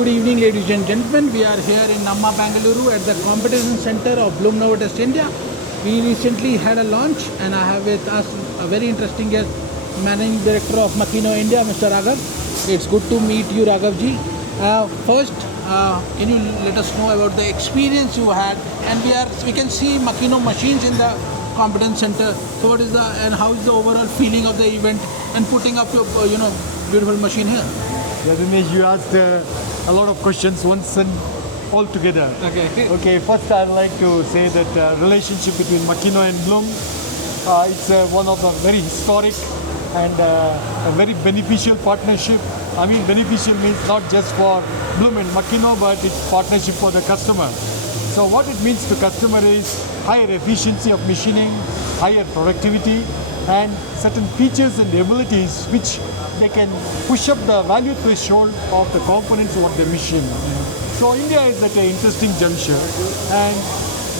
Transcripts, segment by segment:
good evening, ladies and gentlemen. We are here in Namma, Bengaluru at the Competence Center of Blum Novotest, India. We recently had a launch and I have with us a very interesting guest, Managing Director of Makino India, Mr. Raghav. It's good to meet you, Raghavji. First, can you let us know about the experience you had? And we can see Makino machines in the Competence Center. So what is and how is the overall feeling of the event and putting up your beautiful machine here? Yeah, Dinesh, you asked a lot of questions once and all together. Okay, first I'd like to say that relationship between Makino and Blum, it's one of the very historic and a very beneficial partnership. I mean, beneficial means not just for Blum and Makino, but it's partnership for the customer. So what it means to customer is higher efficiency of machining, higher productivity, and certain features and abilities which they can push up the value threshold of the components of the machine. So India is at an interesting juncture, and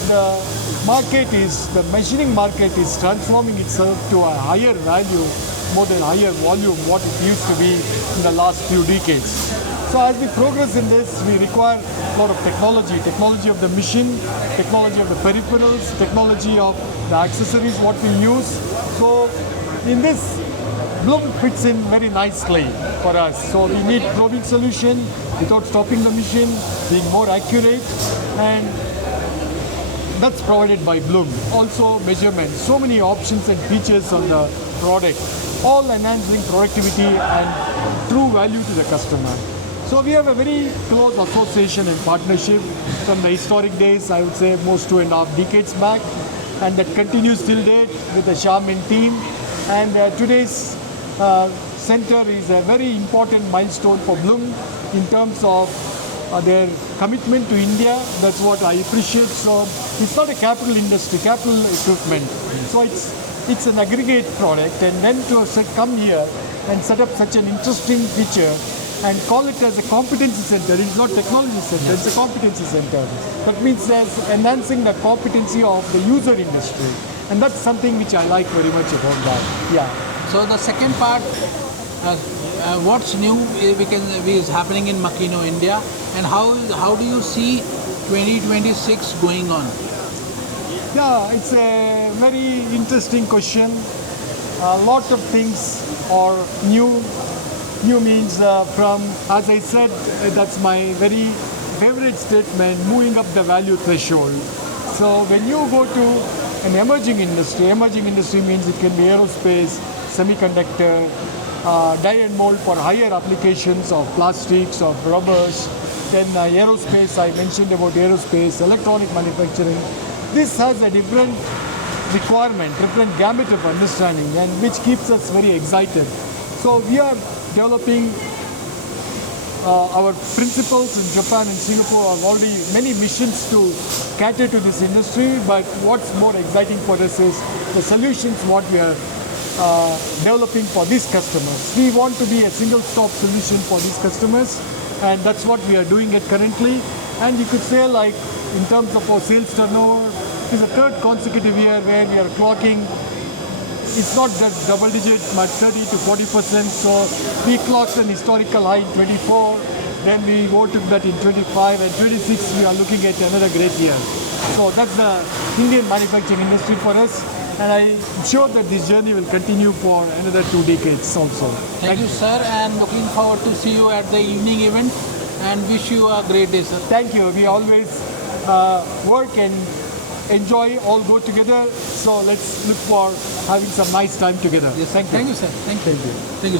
the machining market is transforming itself to a higher value, more than higher volume, what it used to be in the last few decades. So as we progress in this, we require a lot of technology of the machine, technology of the peripherals, technology of the accessories, what we use. So in this, Blum fits in very nicely for us. So we need probing solution without stopping the machine, being more accurate, and that's provided by Blum. Also measurement, so many options and features on the product, all enhancing productivity and true value to the customer. So we have a very close association and partnership from the historic days, I would say most 2.5 decades back, and that continues till date with the Charmin team. And today's center is a very important milestone for Blum in terms of their commitment to India. That's what I appreciate. So it's not a capital industry, capital equipment. So it's an aggregate product, and then to come here and set up such an interesting feature and call it as a competency center. It's not technology center, it's a competency center. That means there's enhancing the competency of the user industry. And that's something which I like very much about that. Yeah. So the second part, what's new is happening in Makino India, and how do you see 2026 going on? Yeah, it's a very interesting question. A lot of things are new. New means from, as I said, that's my very favorite statement, moving up the value threshold. So when you go to an emerging industry means it can be aerospace, semiconductor, die and mold for higher applications of plastics, of rubbers. Then aerospace, I mentioned about aerospace, electronic manufacturing. This has a different requirement, different gamut of understanding, and which keeps us very excited. So we are developing our principles in Japan and Singapore are already many missions to cater to this industry, but what's more exciting for us is the solutions what we are developing for these customers. We want to be a single-stop solution for these customers, and that's what we are doing it currently. And you could say, like, in terms of our sales turnover, it's the third consecutive year where we are clocking. It's not that double digit, but 30 to 40%. So we clocked an historical high in 24, then we go to that in 25, and 26 we are looking at another great year. So that's the Indian manufacturing industry for us, and I'm sure that this journey will continue for another 2 decades also. Thank you, sir, and looking forward to see you at the evening event, and wish you a great day, sir. Thank you. We always work and enjoy, all go together. So let's look for having some nice time together. Yes, thank you, sir. Thank you.